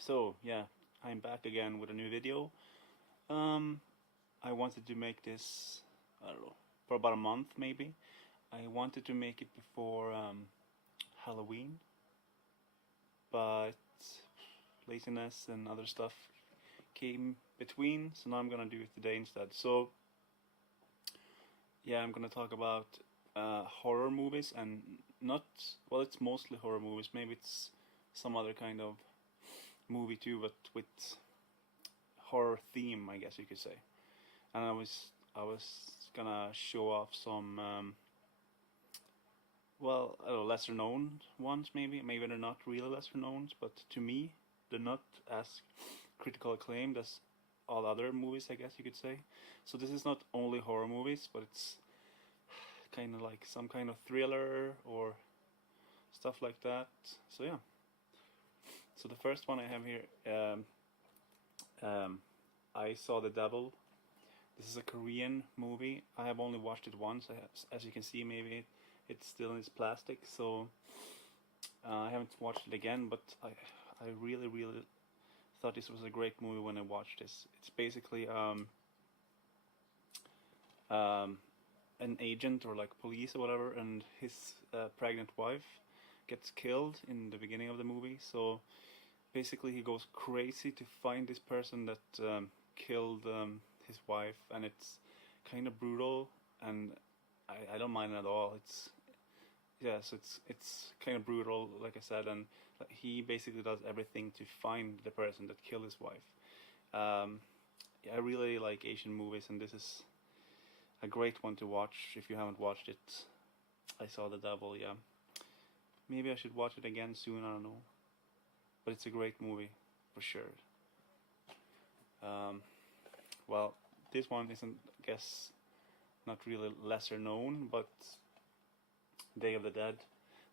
So yeah, I'm back again with a new video. Um, I wanted to make this, I don't know, for about a month maybe. I wanted to make it before Halloween, but laziness and other stuff came between, so now I'm gonna do it today instead. So yeah, I'm gonna talk about horror movies and not, well, it's mostly horror movies. Maybe it's some other kind of movie too, but with horror theme, I guess you could say. And I was gonna show off some well, I don't know, lesser known ones maybe. Maybe they're not really lesser known, but to me, they're not as critical acclaimed as all other movies, I guess you could say. So this is not only horror movies, but it's kind of like some kind of thriller or stuff like that. So yeah. So the first one I have here, I Saw the Devil. This is a Korean movie. I have only watched it once. As you can see, maybe it's still in its plastic, so I haven't watched it again. But I really thought this was a great movie when I watched this. It's basically an agent or like police or whatever, and his pregnant wife gets killed in the beginning of the movie. So basically, he goes crazy to find this person that killed his wife, and it's kind of brutal, and I don't mind it at all. So it's kind of brutal, like I said, and he basically does everything to find the person that killed his wife. Yeah, I really like Asian movies, and this is a great one to watch if you haven't watched it. I Saw the Devil, yeah. Maybe I should watch it again soon, I don't know. But it's a great movie, for sure. Well, this one isn't, I guess, not really lesser known, but Day of the Dead.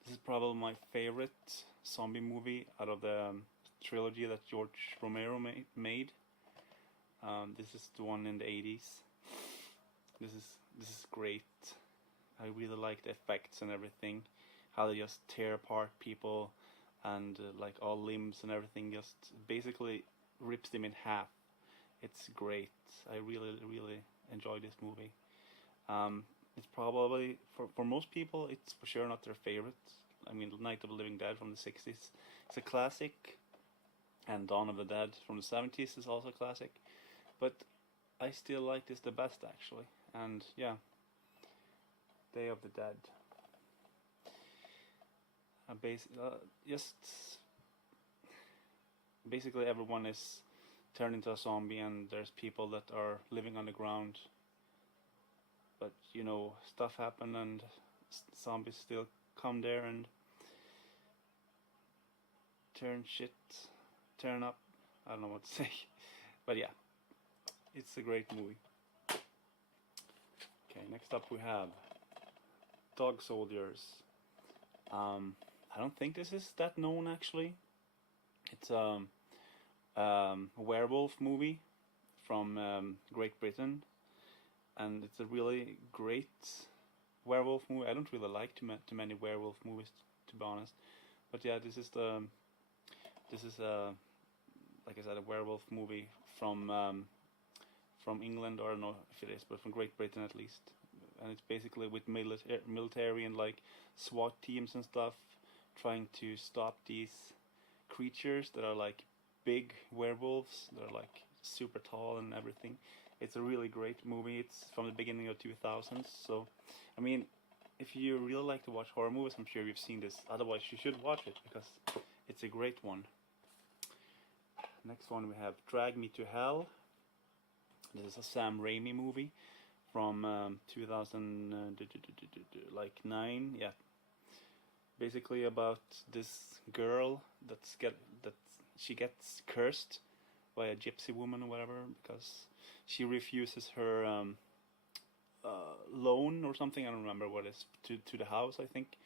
This is probably my favorite zombie movie out of the trilogy that George Romero made. This is the one in the 80s. This is great. I really like the effects and everything. How they just tear apart people and like all limbs and everything, just basically rips them in half. It's great. I really enjoy this movie. It's probably for most people, it's for sure not their favorite. I mean, Night of the Living Dead from the 60s, it's a classic, and Dawn of the Dead from the 70s is also a classic. But I still like this the best, actually. And yeah, Day of the Dead. Just basically everyone is turned into a zombie, and there's people that are living on the ground. But you know, stuff happen, and zombies still come there and turn up. I don't know what to say, but yeah, it's a great movie. Okay, next up we have Dog Soldiers. I don't think this is that known actually. It's a werewolf movie from Great Britain, and it's a really great werewolf movie. I don't really like too many werewolf movies, to be honest, but yeah, this is a, like I said, a werewolf movie from England, or I don't know if it is, but from Great Britain at least. And it's basically with military and like SWAT teams and stuff, trying to stop these creatures that are like big werewolves. They're like super tall and everything. It's a really great movie. It's from the beginning of 2000s. So, I mean, if you really like to watch horror movies, I'm sure you've seen this. Otherwise, you should watch it because it's a great one. Next one we have Drag Me to Hell. This is a Sam Raimi movie from 2009. Yeah, basically about this girl that she gets cursed by a gypsy woman or whatever because she refuses her loan or something. I don't remember what it is, to the house, I think.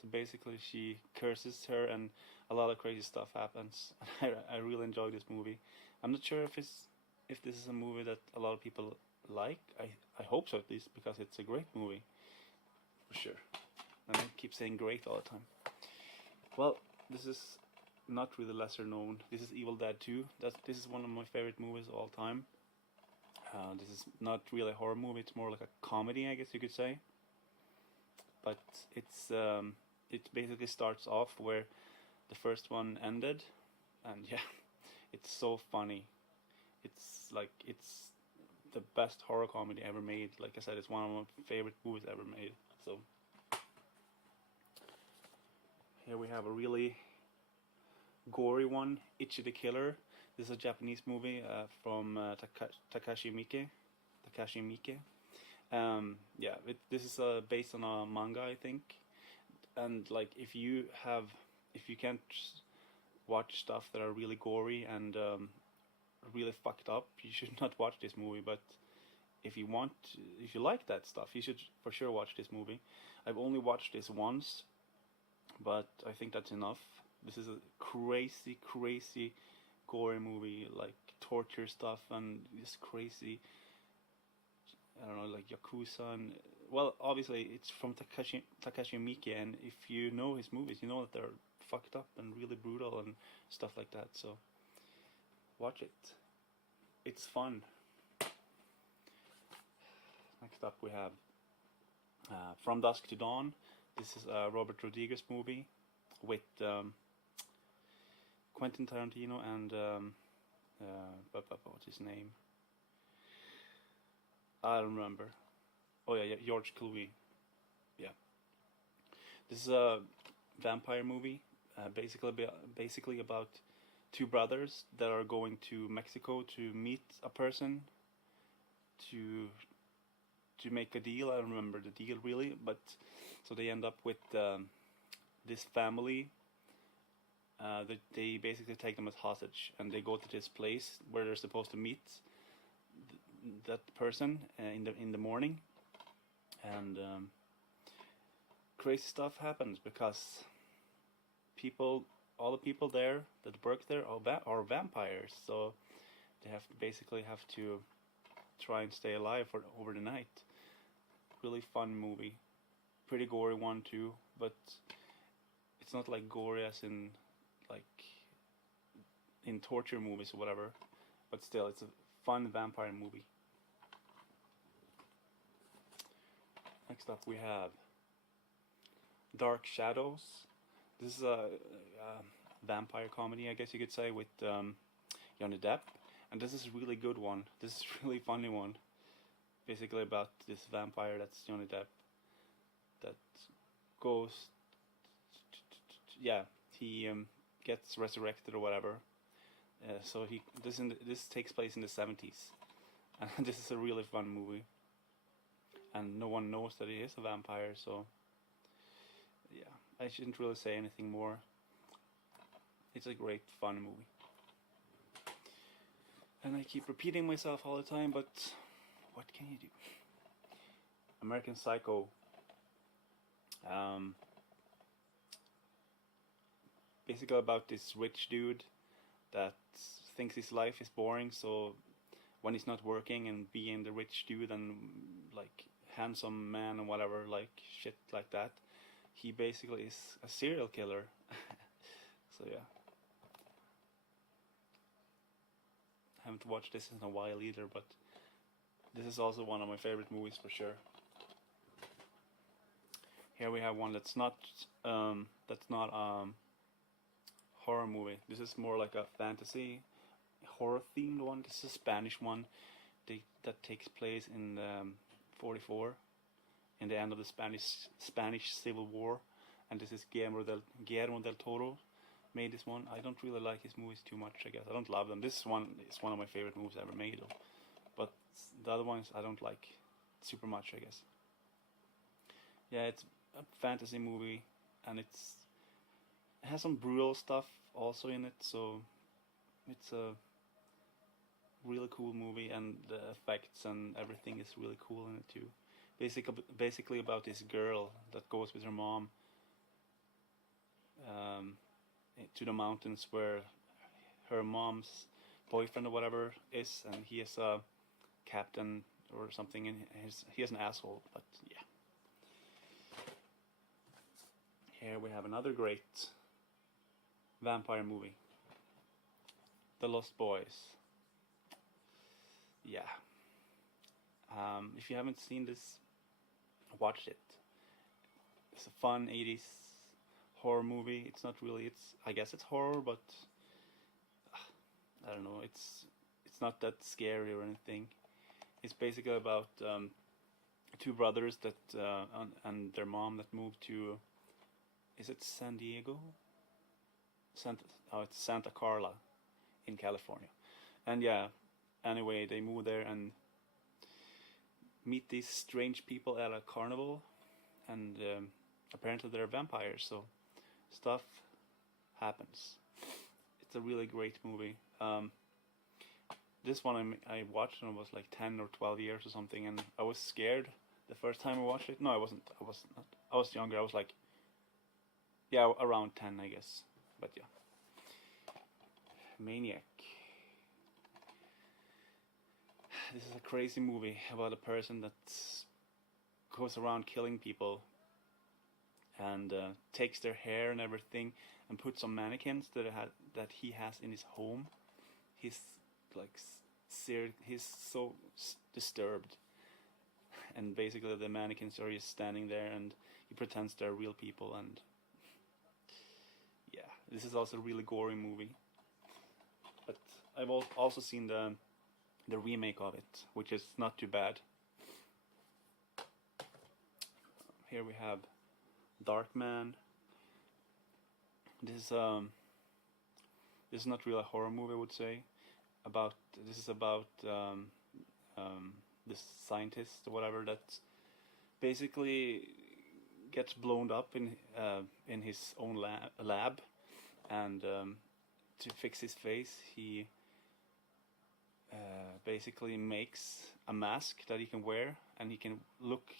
So basically she curses her, and a lot of crazy stuff happens. I really enjoy this movie. I'm not sure if this is a movie that a lot of people like. I hope so, at least, because it's a great movie for sure. And I keep saying great all the time. Well, this is not really lesser known. This is Evil Dead 2. This is one of my favorite movies of all time. This is not really a horror movie. It's more like a comedy, I guess you could say. But it basically starts off where the first one ended, and yeah, it's so funny. It's the best horror comedy ever made. Like I said, it's one of my favorite movies ever made. So here we have a really gory one, Ichi the Killer. This is a Japanese movie from Takashi Miike. Yeah, this is based on a manga, I think. And like, if you can't watch stuff that are really gory and really fucked up, you should not watch this movie. But if you like that stuff, you should for sure watch this movie. I've only watched this once, but I think that's enough. This is a crazy gory movie, like torture stuff and just crazy, I don't know, like Yakuza. And well, obviously it's from Takashi Miike, and if you know his movies, you know that they're fucked up and really brutal and stuff like that. So watch it. It's fun. Next up we have From Dusk to Dawn. This is a Robert Rodriguez movie with Quentin Tarantino and what's his name? I don't remember. Oh yeah, George Clooney. Yeah. This is a vampire movie, basically about two brothers that are going to Mexico to meet a person to make a deal. I don't remember the deal really, but so they end up with this family. They basically take them as hostage, and they go to this place where they're supposed to meet that person in the morning, and crazy stuff happens because all the people there that work there are vampires, so they basically have to try and stay alive over the night. Really fun movie, pretty gory one too, but it's not like gory as in like in torture movies or whatever, but still it's a fun vampire movie. Next up we have Dark Shadows. This is a vampire comedy, I guess you could say, with Johnny Depp, and this is a really good one. This is a really funny one. Basically about this vampire that's Johnny Depp that goes, yeah, he gets resurrected or whatever. So this takes place in the 70s, and this is a really fun movie. And no one knows that he is a vampire, so yeah, I shouldn't really say anything more. It's a great fun movie. And I keep repeating myself all the time, but what can you do? American Psycho. Basically about this rich dude that thinks his life is boring, so when he's not working and being the rich dude and like handsome man and whatever, like shit like that, he basically is a serial killer. So yeah, I haven't watched this in a while either, but this is also one of my favorite movies for sure. Here we have one that's not horror movie. This is more like a fantasy horror themed one. This is a Spanish one that takes place in 44, in the end of the Spanish Civil War, and this is Guillermo del Toro made this one. I don't really like his movies too much, I guess. I don't love them. This one is one of my favorite movies ever made, though. But the other ones I don't like super much, I guess. Yeah, it's a fantasy movie, and it has some brutal stuff also in it, so it's a really cool movie, and the effects and everything is really cool in it too. Basically about this girl that goes with her mom to the mountains where her mom's boyfriend or whatever is, and he is a captain or something, and he is an asshole, but yeah. Here we have another great vampire movie, The Lost Boys. Yeah. If you haven't seen this, watch it. It's a fun 80s horror movie. It's not really. It's I guess it's horror, but I don't know. It's not that scary or anything. It's basically about two brothers that and their mom that moved to. Is it San Diego? It's Santa Carla in California. And yeah, anyway, they move there and meet these strange people at a carnival, and apparently they're vampires, so stuff happens. It's a really great movie. This one I watched when I was like 10 or 12 years or something, and I was scared the first time I watched it. No, I wasn't. I was not. I was younger. I was like, yeah, around 10, I guess. But yeah. Maniac. This is a crazy movie about a person that goes around killing people and takes their hair and everything and puts on mannequins that he has in his home. He's like he's so disturbed, and basically the mannequins are just standing there, and he pretends they're real people. And yeah, this is also a really gory movie. But I've also seen the remake of it, which is not too bad. Here we have Darkman. This is not really a horror movie, I would say. This is about this scientist or whatever that basically gets blown up in his own lab, and to fix his face, he basically makes a mask that he can wear, and he can look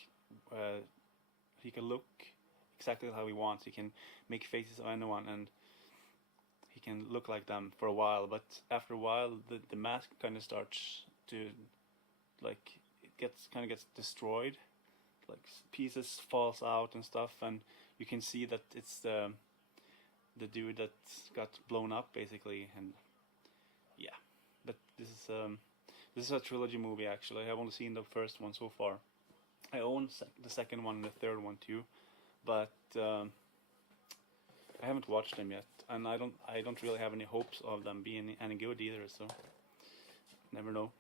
exactly how he wants. He can make faces of anyone, and he can look like them for a while. But after a while, the mask kind of starts to like gets destroyed. Like pieces falls out and stuff, and you can see that it's the dude that got blown up basically. And yeah, but this is a trilogy movie actually. I have only seen the first one so far. I own the second one and the third one too, but I haven't watched them yet, and I don't really have any hopes of them being any good either. So never know.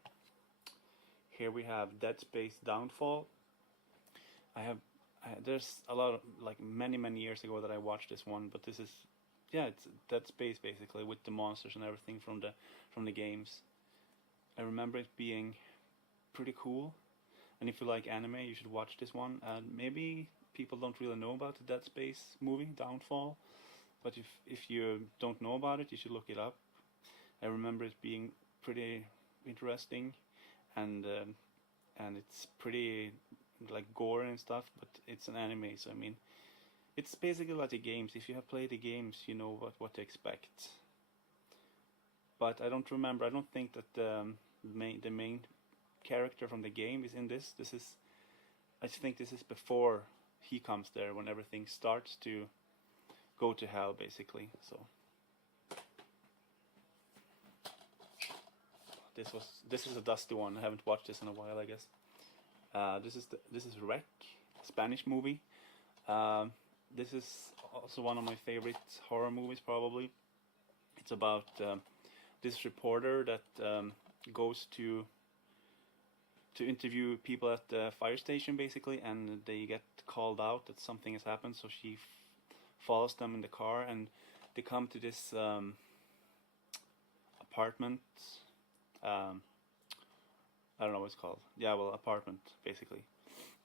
Here we have Dead Space Downfall. There's a lot of like many years ago that I watched this one, but this is it's Dead Space basically with the monsters and everything from the games. I remember it being pretty cool, and if you like anime, you should watch this one. Maybe people don't really know about the Dead Space movie Downfall, but if you don't know about it, you should look it up. I remember it being pretty interesting, and it's pretty like gore and stuff, but it's an anime, so I mean, it's basically like the games. If you have played the games, you know what to expect. But I don't remember. I don't think that the main character from the game is in this. I think this is before he comes there, when everything starts to go to hell, basically. So this is a dusty one. I haven't watched this in a while, I guess. This is Rec, Spanish movie. This is also one of my favorite horror movies, probably. It's about this reporter that goes to interview people at the fire station, basically, and they get called out that something has happened. So she follows them in the car, and they come to this apartment. I don't know what it's called. Yeah, well, apartment basically,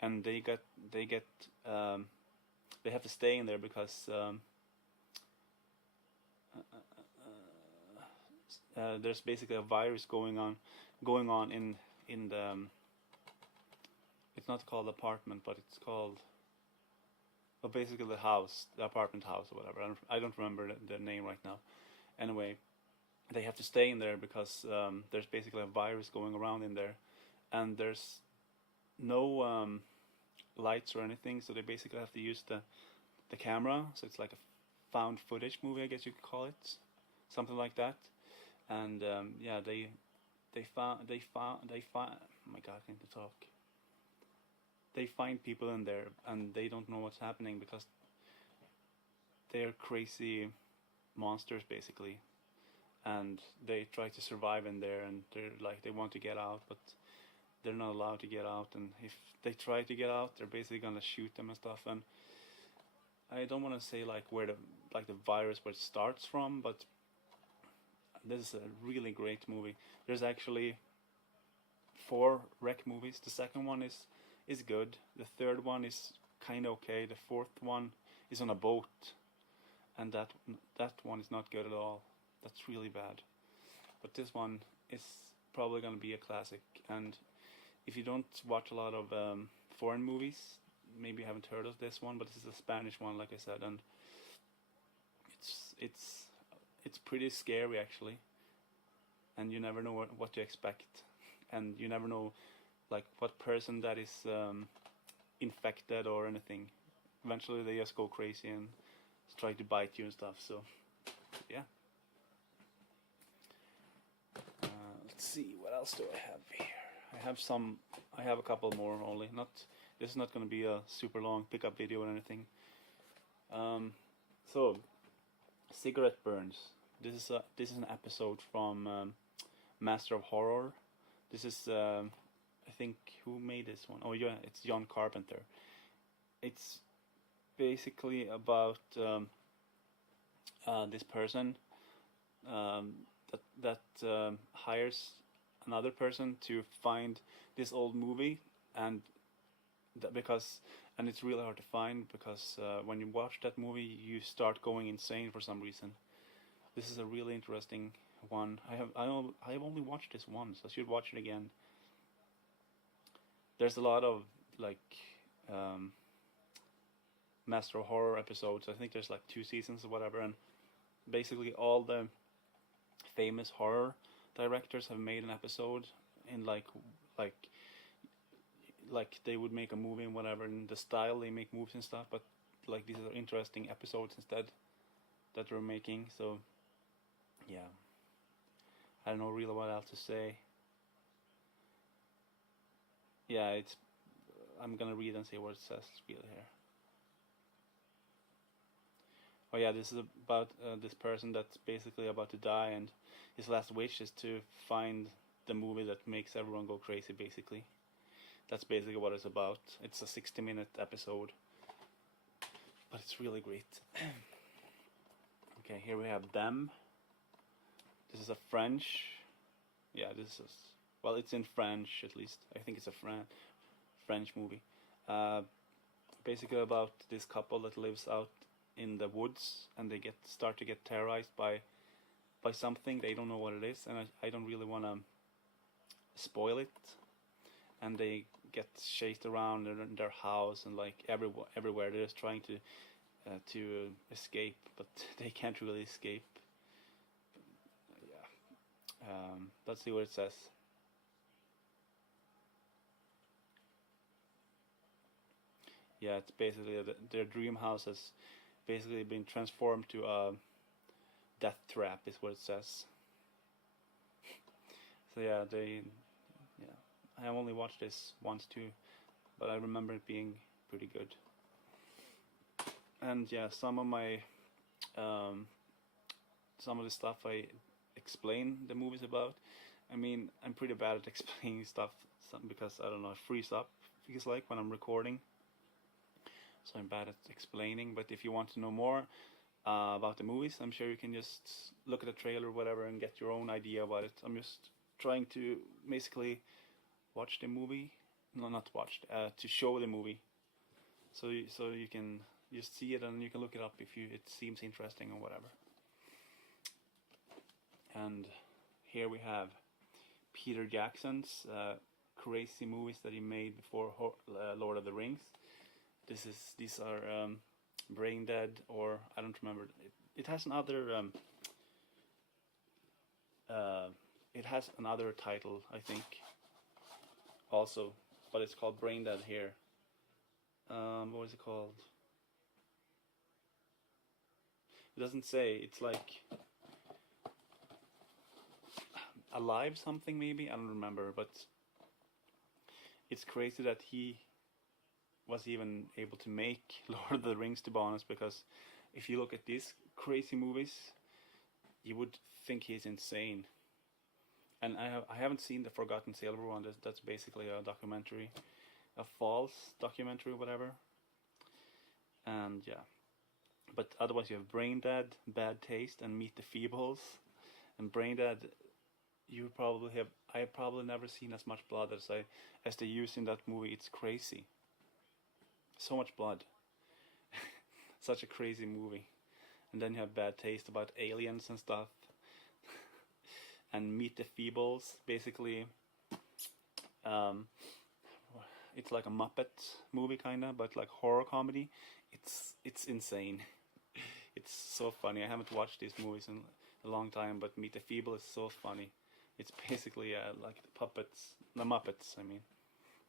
and they have to stay in there because there's basically a virus going on in the. It's not called apartment, but it's called. Well, basically the apartment house or whatever. I don't remember the name right now. Anyway, they have to stay in there because there's basically a virus going around in there, and there's no lights or anything, so they basically have to use the camera. So it's like a found footage movie, I guess you could call it, something like that. And yeah, they found. Oh my God, I can't talk. They find people in there, and they don't know what's happening because they're crazy monsters basically, and they try to survive in there, and they're like they want to get out, but they're not allowed to get out, and if they try to get out, they're basically gonna shoot them and stuff. And I don't want to say like where the virus where it starts from, but this is a really great movie. There's actually four wreck movies. The second one is good. The third one is kind of okay. The fourth one is on a boat, and that one is not good at all. That's really bad. But this one is probably gonna be a classic. And if you don't watch a lot of foreign movies, maybe you haven't heard of this one. But this is a Spanish one, like I said, and it's pretty scary actually. And you never know what to expect, and you never know like what person that is infected or anything. Eventually they just go crazy and try to bite you and stuff. So yeah. Let's see, what else do I have here? I have a couple more only. Not This is not going to be a super long pickup video or anything. So cigarette burns. This is an episode from Master of Horror. This is I think, who made this one? Oh yeah, it's John Carpenter. It's basically about this person that hires another person to find this old movie, and and it's really hard to find because when you watch that movie, you start going insane for some reason. This is a really interesting one. I have only watched this once. I should watch it again. There's a lot of like Master of Horror episodes. I think there's like 2 seasons or whatever, and basically all the famous horror directors have made an episode in like they would make a movie and whatever, in the style they make movies and stuff, but like these are interesting episodes instead that they're making. So yeah, I don't know really what else to say. Yeah, I'm gonna read and see what it says really here. Oh yeah, this is about this person that's basically about to die, and his last wish is to find the movie that makes everyone go crazy, basically. That's basically what it's about. It's a 60-minute episode, but it's really great. Okay, here we have Them. This is a French. Yeah, well, it's in French at least. I think it's a French movie. Basically about this couple that lives out in the woods, and they start to get terrorized by something. They don't know what it is, and I don't really want to spoil it. And they get chased around in their house and like everywhere. They're just trying to escape, but they can't really escape. Yeah. Let's see what it says. Yeah, it's basically their dream house has basically been transformed to a death trap, is what it says. So yeah, I only watched this once too, but I remember it being pretty good. And yeah, some of the stuff I explain the movies about. I mean, I'm pretty bad at explaining stuff because I don't know, I freeze up. Feels like when I'm recording. So I'm bad at explaining. But if you want to know more about the movies, I'm sure you can just look at the trailer or whatever and get your own idea about it. I'm just trying to basically watch the movie. No, not watched. To show the movie, so you can just see it and you can look it up if it seems interesting or whatever. And here we have Peter Jackson's crazy movies that he made before Lord of the Rings. These are Brain Dead, or I don't remember. It has another title, I think, also, but it's called Brain Dead here. What was it called? It doesn't say. It's like alive something maybe. I don't remember, but it's crazy that he was even able to make Lord of the Rings, to be honest, because if you look at these crazy movies, you would think he's insane. And I haven't seen the Forgotten Silver one. That's basically a documentary, a false documentary, whatever. And yeah, but otherwise you have Brain Dead, Bad Taste, and Meet the Feebles. And Brain Dead, you probably have. I have probably never seen as much blood as they use in that movie. It's crazy. So much blood. Such a crazy movie. And then you have Bad Taste about aliens and stuff. And Meet the Feebles, basically, it's like a Muppet movie kinda, but like horror comedy. It's insane. It's so funny. I haven't watched these movies in a long time, but Meet the Feeble is so funny. It's basically like the Muppets. I mean,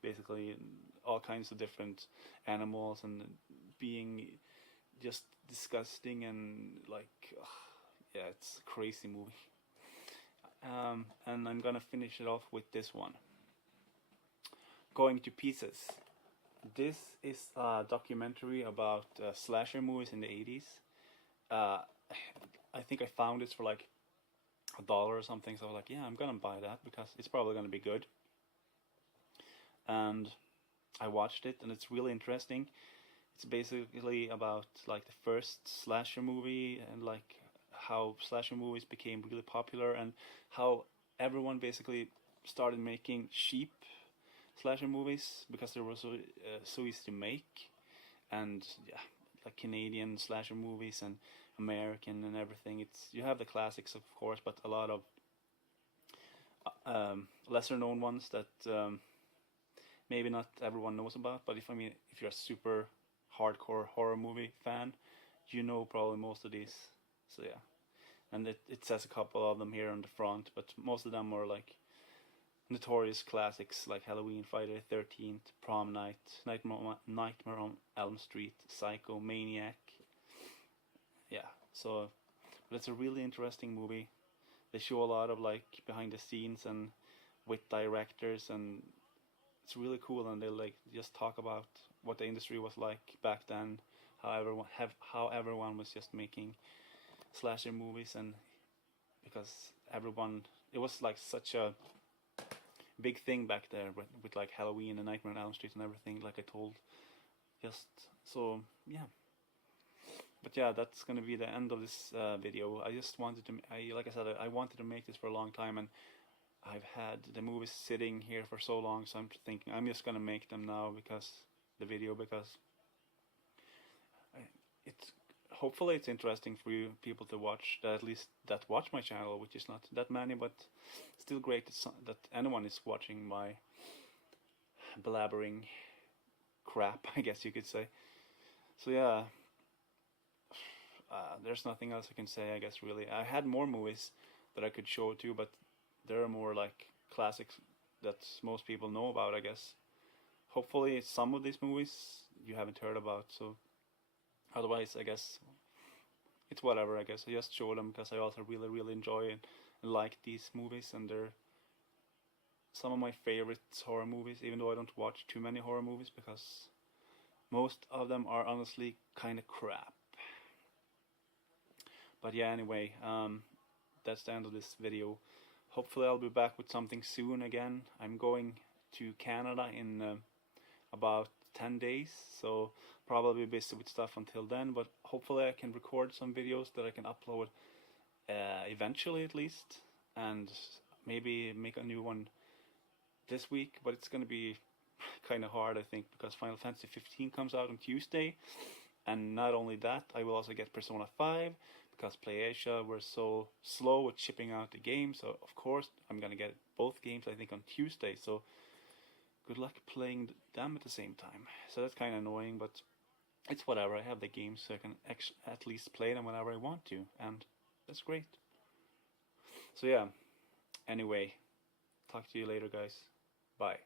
basically all kinds of different animals and being just disgusting and like, yeah, it's a crazy movie. And I'm gonna finish it off with this one. Going to Pieces. This is a documentary about slasher movies in the 80s. I think I found this for like $1 or something, so I was like, yeah, I'm gonna buy that because it's probably gonna be good. And I watched it, and it's really interesting. It's basically about like the first slasher movie and like how slasher movies became really popular and how everyone basically started making cheap slasher movies because they were so easy to make. And yeah, like Canadian slasher movies and American and everything. It's, you have the classics of course, but a lot of lesser known ones that maybe not everyone knows about. But if you're a super hardcore horror movie fan, you know probably most of these. So yeah, and it says a couple of them here on the front, but most of them are like notorious classics like Halloween, Friday the 13th, Prom Night, Nightmare on Elm Street, Psycho, Maniac. Yeah, so but it's a really interesting movie. They show a lot of like behind the scenes and with directors, and it's really cool. And they like just talk about what the industry was like back then, how everyone was just making slasher movies, and because everyone, it was like such a big thing back there with like Halloween and Nightmare on Elm Street and everything, like I told. Just so yeah. But yeah, that's gonna be the end of this video. I just wanted to, like I said, I wanted to make this for a long time, and I've had the movies sitting here for so long, so I'm thinking I'm just gonna make them now because it's hopefully it's interesting for you people to watch, that at least that watch my channel, which is not that many, but still great that anyone is watching my blabbering crap, I guess you could say. So yeah, there's nothing else I can say, I guess, really. I had more movies that I could show too, but they're more like classics that most people know about, I guess. Hopefully some of these movies you haven't heard about, so otherwise I guess it's whatever. I guess I just show them because I also really enjoy and like these movies, and they're some of my favorite horror movies, even though I don't watch too many horror movies because most of them are honestly kind of crap. But yeah, anyway, that's the end of this video. Hopefully I'll be back with something soon again. I'm going to Canada in about 10 days, so probably busy with stuff until then, but hopefully I can record some videos that I can upload eventually at least, and maybe make a new one this week. But it's gonna be kind of hard, I think, because Final Fantasy 15 comes out on Tuesday, and not only that, I will also get Persona 5 because PlayAsia were so slow with shipping out the game. So of course I'm gonna get both games, I think, on Tuesday. So good luck playing them at the same time. So that's kind of annoying, but it's whatever. I have the games, so I can at least play them whenever I want to, and that's great. So yeah, anyway, talk to you later, guys. Bye.